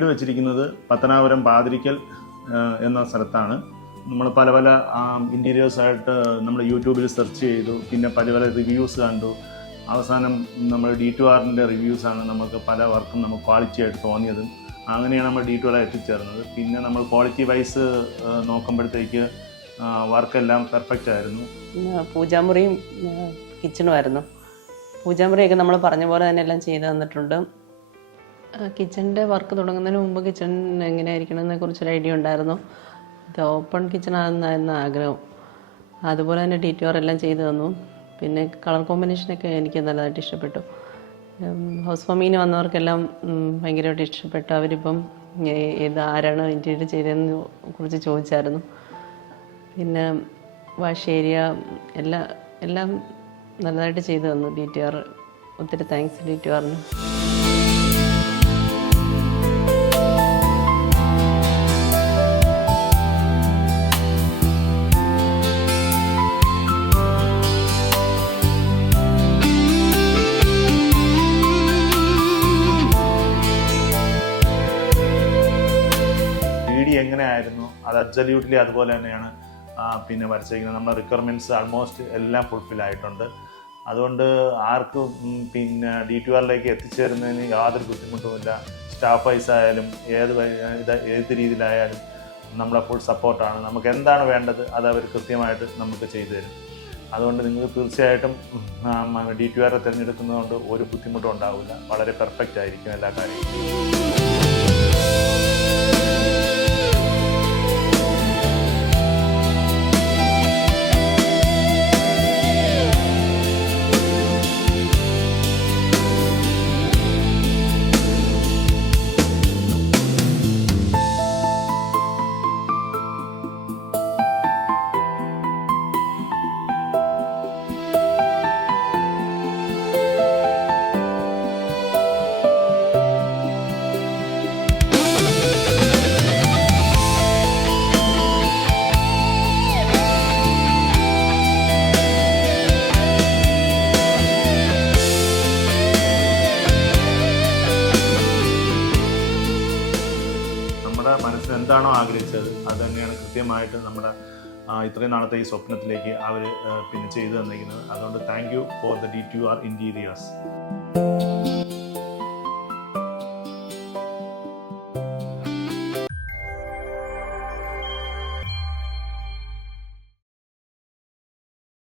വീട് വെച്ചിരിക്കുന്നത് പത്തനാപുരം പാതിരിക്കൽ എന്ന സ്ഥലത്താണ്. നമ്മൾ പല പല ഇൻറ്റീരിയേഴ്സായിട്ട് നമ്മൾ യൂട്യൂബിൽ സെർച്ച് ചെയ്തു, പിന്നെ പല പല റിവ്യൂസ് കണ്ടു. അവസാനം നമ്മൾ D2Rൻ്റെ റിവ്യൂസാണ് നമുക്ക് പല വർക്കും നമുക്ക് ക്വാളിറ്റി ആയിട്ട് തോന്നിയത്. അങ്ങനെയാണ് നമ്മൾ D2R എത്തിച്ചേർന്നത്. പിന്നെ നമ്മൾ ക്വാളിറ്റി വൈസ് നോക്കുമ്പോഴത്തേക്ക് വർക്കെല്ലാം പെർഫെക്റ്റ് ആയിരുന്നു. പൂജാമുറിയും കിച്ചണുമായിരുന്നു. പൂജാമുറിയൊക്കെ നമ്മൾ പറഞ്ഞ പോലെ തന്നെ എല്ലാം ചെയ്തു തന്നിട്ടുണ്ട്. കിച്ചണിൻ്റെ വർക്ക് തുടങ്ങുന്നതിന് മുമ്പ് കിച്ചൺ എങ്ങനെയായിരിക്കണമെന്നെ കുറിച്ചൊരു ഐഡിയ ഉണ്ടായിരുന്നു. ഇത് ഓപ്പൺ കിച്ചണാണെന്നായിരുന്നു ആഗ്രഹം. അതുപോലെ തന്നെ D2R എല്ലാം ചെയ്തു തന്നു. പിന്നെ കളർ കോമ്പിനേഷനൊക്കെ എനിക്ക് നല്ലതായിട്ട് ഇഷ്ടപ്പെട്ടു. ഹൗസ് വാമിങ്ങിന് വന്നവർക്കെല്ലാം ഭയങ്കരമായിട്ട് ഇഷ്ടപ്പെട്ടു. അവരിപ്പം ആരാണ് ഇൻറ്റീരിയർ ചെയ്തതെന്ന് കുറിച്ച് ചോദിച്ചായിരുന്നു. പിന്നെ വാഷ് ഏരിയ എല്ലാം നല്ലതായിട്ട് ചെയ്തു തന്നു D2R. ഒത്തിരി താങ്ക്സ് D2Rന്. എങ്ങനെയായിരുന്നു അത് അബ്സല്യൂട്ട്ലി അതുപോലെ തന്നെയാണ് പിന്നെ വരച്ചിരിക്കുന്നത്. നമ്മുടെ റിക്വയർമെൻറ്റ്സ് ആൾമോസ്റ്റ് എല്ലാം ഫുൾഫിൽ ആയിട്ടുണ്ട്. അതുകൊണ്ട് ആർക്കും പിന്നെ D2Rലേക്ക് എത്തിച്ചേരുന്നതിന് യാതൊരു ബുദ്ധിമുട്ടുമില്ല. സ്റ്റാഫ് വൈസ് ആയാലും ഏത് രീതിയിലായാലും നമ്മളെ ഫുൾ സപ്പോർട്ടാണ്. നമുക്ക് എന്താണ് വേണ്ടത് അത് അവർ കൃത്യമായിട്ട് നമുക്ക് ചെയ്തു തരും. അതുകൊണ്ട് നിങ്ങൾക്ക് തീർച്ചയായിട്ടും D2R തിരഞ്ഞെടുക്കുന്നതുകൊണ്ട് ഒരു ബുദ്ധിമുട്ടും ഉണ്ടാവില്ല. വളരെ പെർഫെക്റ്റ് ആയിരിക്കും എല്ലാ കാര്യങ്ങളും. മനസ്സിൽ എന്താണോ ആഗ്രഹിച്ചത് അത് തന്നെയാണ് കൃത്യമായിട്ട് നമ്മുടെ ഇത്രയും നാളത്തെ ഈ സ്വപ്നത്തിലേക്ക് അവർ പിന്നെ ചെയ്തു തന്നിരിക്കുന്നത്. അതുകൊണ്ട് thank you for the D2R interiors.